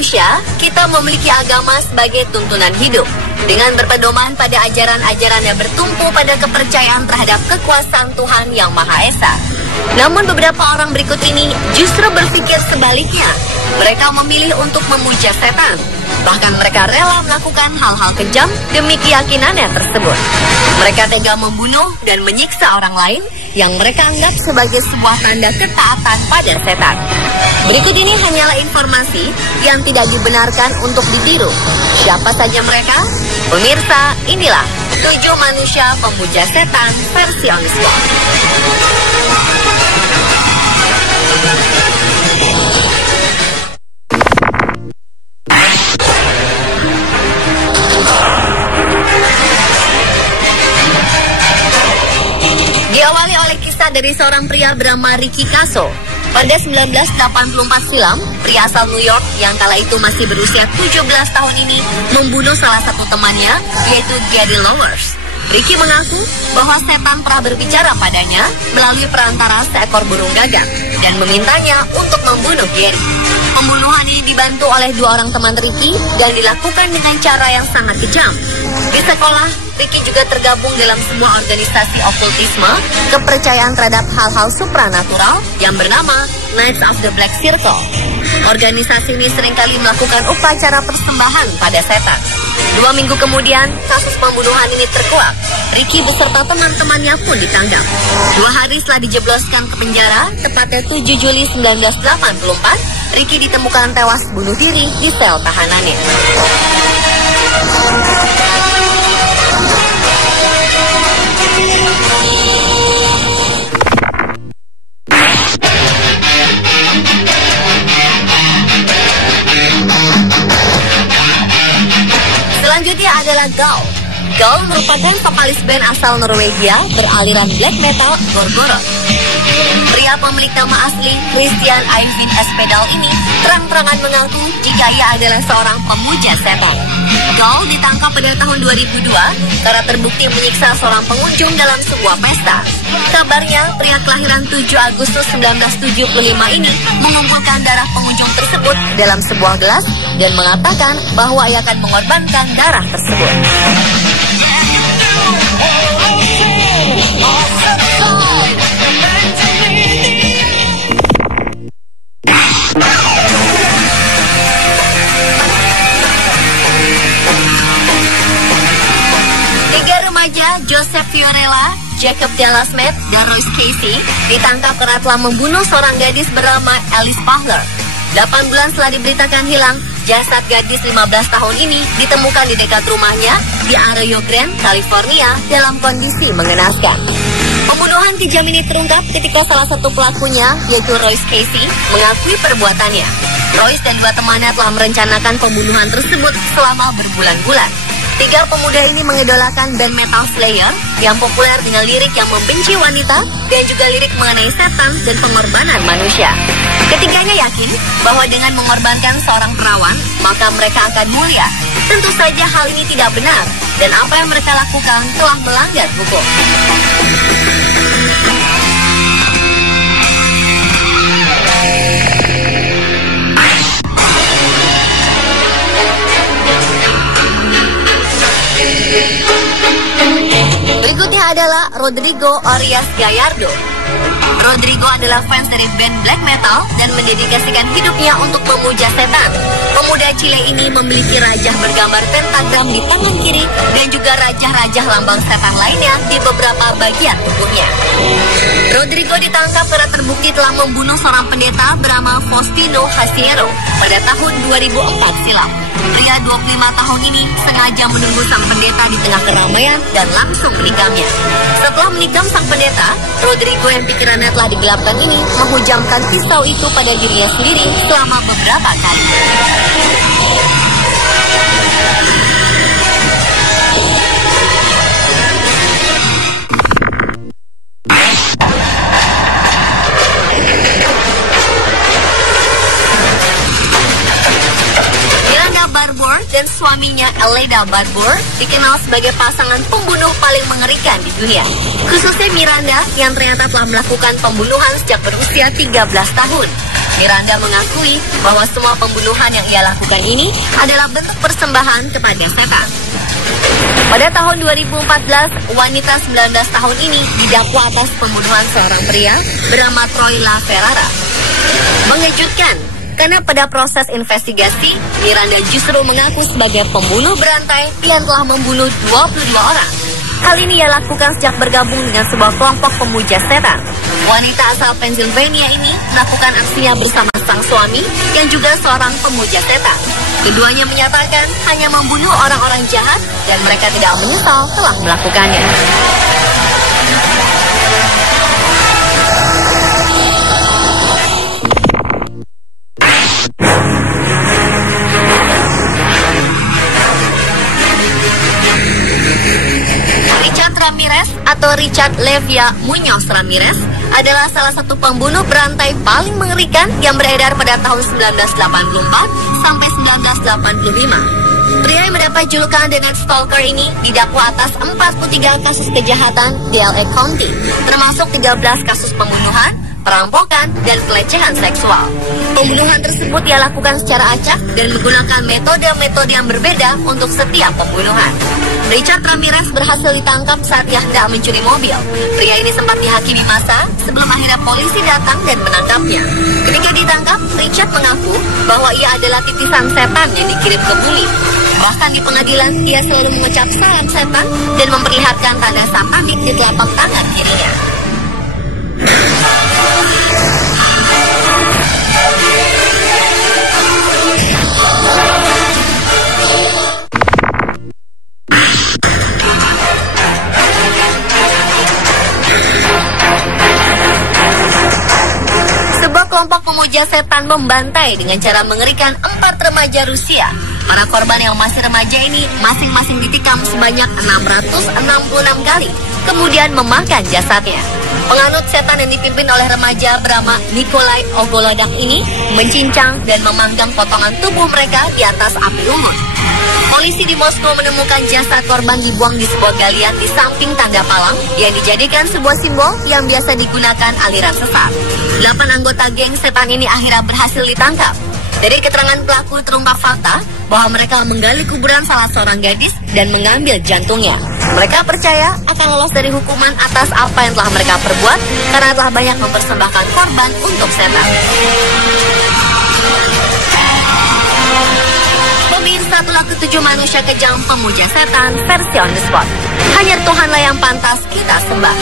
manusia, kita memiliki agama sebagai tuntunan hidup. Dengan berpedoman pada ajaran-ajaran yang bertumpu pada kepercayaan terhadap kekuasaan Tuhan Yang Maha Esa. Namun beberapa orang berikut ini justru berpikir sebaliknya. Mereka memilih untuk memuja setan. Bahkan mereka rela melakukan hal-hal kejam demi keyakinannya tersebut. Mereka tega membunuh dan menyiksa orang lain yang mereka anggap sebagai sebuah tanda ketaatan pada setan. Berikut ini hanyalah informasi yang tidak dibenarkan untuk ditiru. Siapa saja mereka? Pemirsa, inilah 7 manusia pemuja setan versi on the spot. Diawali oleh kisah dari seorang pria bernama Ricky Kasso. Pada 1984 silam, pria asal New York yang kala itu masih berusia 17 tahun ini membunuh salah satu temannya, yaitu Gary Lowers. Ricky mengaku bahwa setan pernah berbicara padanya melalui perantara seekor burung gagak dan memintanya untuk membunuh Gary. Pembunuhan ini dibantu oleh 2 orang teman Ricky dan dilakukan dengan cara yang sangat kejam. Di sekolah, Ricky juga tergabung dalam sebuah organisasi okultisme, kepercayaan terhadap hal-hal supranatural yang bernama Knights of the Black Circle. Organisasi ini seringkali melakukan upacara persembahan pada setan. 2 minggu kemudian, kasus pembunuhan ini terkuak. Ricky beserta teman-temannya pun ditangkap. 2 hari setelah dijebloskan ke penjara, tepatnya 7 Juli 1984, Ricky ditemukan tewas bunuh diri di sel tahanannya. Selanjutnya adalah Gaul. Gaul merupakan vokalis band asal Norwegia beraliran black metal Gorgoroth. Pria pemilik nama asli Christian Eivind Espedal ini terang-terangan mengaku jika ia adalah seorang pemuja setan. Gaul ditangkap pada tahun 2002 karena terbukti menyiksa seorang pengunjung dalam sebuah pesta. Kabarnya, pria kelahiran 7 Agustus 1975 ini mengumpulkan darah pengunjung tersebut dalam sebuah gelas dan mengatakan bahwa ia akan mengorbankan darah tersebut. Joseph Fiorella, Jacob Delasmet, dan Royce Casey ditangkap karena telah membunuh seorang gadis bernama Alice Pahler. 8 bulan setelah diberitakan hilang, jasad gadis 15 tahun ini ditemukan di dekat rumahnya di Arroyo Grande, California dalam kondisi mengenaskan. Pembunuhan kejam ini terungkap ketika salah satu pelakunya, yaitu Royce Casey, mengakui perbuatannya. Royce dan 2 temannya telah merencanakan pembunuhan tersebut selama berbulan-bulan. 3 pemuda ini mengidolakan band metal Slayer yang populer dengan lirik yang membenci wanita dan juga lirik mengenai setan dan pengorbanan manusia. Ketiganya yakin bahwa dengan mengorbankan seorang perawan, maka mereka akan mulia. Tentu saja hal ini tidak benar dan apa yang mereka lakukan telah melanggar hukum. Berikutnya adalah Rodrigo Arias Gallardo. Rodrigo adalah fans dari band black metal dan mendedikasikan hidupnya untuk memuja setan. Pemuda Chile ini memiliki rajah bergambar pentagram di tangan kiri dan juga rajah-rajah lambang setan lainnya di beberapa bagian tubuhnya. Rodrigo ditangkap karena terbukti telah membunuh seorang pendeta bernama Faustino Hasiero pada tahun 2004 silam. Pria 25 tahun ini sengaja menunggu sang pendeta di tengah keramaian dan langsung menikamnya. Setelah menikam sang pendeta, Rodrigo yang pikirannya telah digelapkan ini menghujamkan pisau itu pada dirinya sendiri selama beberapa kali. Dan suaminya Elena Barbour dikenal sebagai pasangan pembunuh paling mengerikan di dunia. Khususnya Miranda yang ternyata telah melakukan pembunuhan sejak berusia 13 tahun. Miranda mengakui bahwa semua pembunuhan yang ia lakukan ini adalah bentuk persembahan kepada setan. Pada tahun 2014, wanita 19 tahun ini didakwa atas pembunuhan seorang pria bernama Troy LaFerrara. Mengejutkan, karena pada proses investigasi, Miranda justru mengaku sebagai pembunuh berantai yang telah membunuh 22 orang. Hal ini ia lakukan sejak bergabung dengan sebuah kelompok pemuja setan. Wanita asal Pennsylvania ini melakukan aksinya bersama sang suami yang juga seorang pemuja setan. Keduanya menyatakan hanya membunuh orang-orang jahat dan mereka tidak menyesal telah melakukannya. Ramirez atau Richard Levia Muñoz Ramirez adalah salah satu pembunuh berantai paling mengerikan yang beredar pada tahun 1984 sampai 1985. Pria yang mendapat julukan The Night Stalker ini didakwa atas 43 kasus kejahatan di LA County, termasuk 13 kasus pembunuhan, perampokan, dan pelecehan seksual. Pembunuhan tersebut ia lakukan secara acak dan menggunakan metode-metode yang berbeda untuk setiap pembunuhan. Richard Ramirez berhasil ditangkap saat ia hendak mencuri mobil. Pria ini sempat dihakimi massa sebelum akhirnya polisi datang dan menangkapnya. Ketika ditangkap, Richard mengaku bahwa ia adalah titisan setan yang dikirim ke bumi. Bahkan di pengadilan, ia selalu mengucap salam setan dan memperlihatkan tanda satanik di telapak tangan kirinya. Kelompok pemuja setan membantai dengan cara mengerikan 4 remaja Rusia. Para korban yang masih remaja ini masing-masing ditikam sebanyak 666 kali, kemudian memakan jasadnya. Penganut setan yang dipimpin oleh remaja bernama Nikolai Ogolodak ini mencincang dan memanggang potongan tubuh mereka di atas api unggun. Polisi di Moskow menemukan jasad korban dibuang di sebuah galian di samping tanda palang yang dijadikan sebuah simbol yang biasa digunakan aliran sesat. 8 anggota geng setan ini akhirnya berhasil ditangkap. Dari keterangan pelaku terungkap fakta bahwa mereka menggali kuburan salah seorang gadis dan mengambil jantungnya. Mereka percaya akan lolos dari hukuman atas apa yang telah mereka perbuat karena telah banyak mempersembahkan korban untuk setan. Pemirsa, itulah ketujuh manusia kejam pemuja setan versi on the spot. Hanya Tuhanlah yang pantas kita sembah.